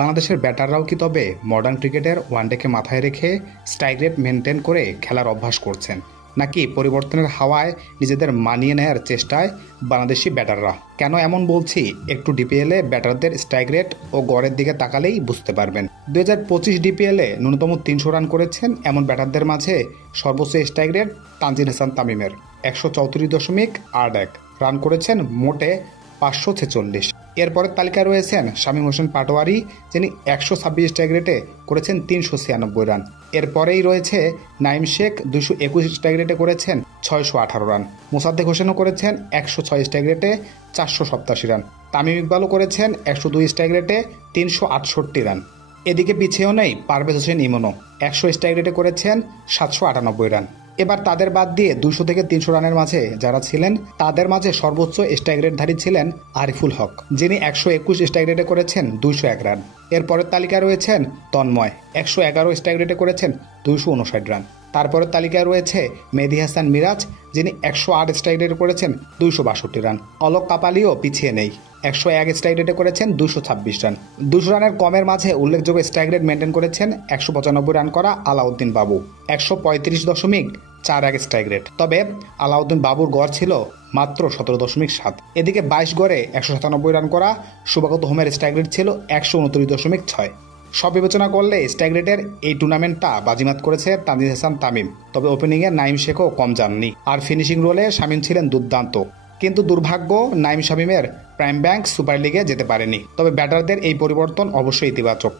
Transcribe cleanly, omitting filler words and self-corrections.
বাংলাদেশের ব্যাটাররাও কি তবে মডার্ন ক্রিকেটের ওয়ানডেকে মাথায় রেখে স্ট্রাইক রেট মেনটেন করে খেলার অভ্যাস করছেন, নাকি পরিবর্তনের হাওয়ায় নিজেদের মানিয়ে নেয়ার চেষ্টায় বাংলাদেশি ব্যাটাররা? কেন এমন বলছি, একটু ডিপিএলে ব্যাটারদের স্ট্রাইক রেট ও গড়ের দিকে তাকালেই বুঝতে পারবেন। 2025 ডিপিএলে ন্যূনতম 300 রান করেছেন এমন ব্যাটারদের মাঝে সর্বোচ্চ স্ট্রাইক রেট তানজিদ হাসান তামিমের 134.81 রান করেছেন মোটে 546। এরপরের তালিকায় রয়েছেন শামীম হোসেন পাটোয়ারি, যিনি 126 স্ট্রাইক রেটে করেছেন 396 রান। এরপরেই রয়েছে নাইম শেখ, 221 স্ট্রাইক রেটে করেছেন 618 রান। মোসাদ্দেক হোসেনও করেছেন 106 স্ট্রাইক রেটে 487 রান। তামিম ইকবালও করেছেন 102 স্ট্রাইক রেটে 368 রান। এদিকে পিছিয়েও নেই পারভেজ হোসেন ইমনও, 100 স্ট্রাইক রেটে করেছেন 798 রান। এবার তাদের বাদ দিয়ে 200 থেকে 300 রানের মাঝে যারা ছিলেন, তাদের মাঝে সর্বোচ্চ স্ট্রাইক রেটধারী ছিলেন আরিফুল হক, যিনি 121 স্ট্রাইক রেটে করেছেন 201 রান। এরপরের তালিকায় রয়েছেন তন্ময়, 111 স্ট্রাইক রেটে করেছেন 259 রান। তারপরের তালিকায় রয়েছে মেহেদী হাসান মিরাজ, যিনি 108 স্ট্রাইক রেটে করেছেন 262 রান। অলোক কাপালিও পিছিয়ে নেই, 101 স্ট্রাইক রেটে করেছেন 226 রান। 200 রানের কমের মাঝে উল্লেখযোগ্য স্ট্রাইক রেট মেনটেন করেছেন 195 রান করা আলাউদ্দিন বাবু, 135.41 স্ট্রাইক রেট। তবে আলাউদ্দিন বাবুর গড় ছিল মাত্র 17.7। এদিকে 22 গড়ে 197 রান করা শুভাগত হোমের স্ট্রাইক রেট ছিল 129.6। সব বিবেচনা করলে স্ট্রাইক রেটের এই টুর্নামেন্টটা বাজিমাত করেছে তানজিদ হাসান তামিম। তবে ওপেনিংয়ে নাইম শেখও কম যাননি, আর ফিনিশিং রোলে শামীম ছিলেন দুর্দান্ত। কিন্তু দুর্ভাগ্য, নাইম শামীমের প্রাইম ব্যাংক সুপার লিগে যেতে পারেনি। তবে ব্যাটারদের এই পরিবর্তন অবশ্যই ইতিবাচক।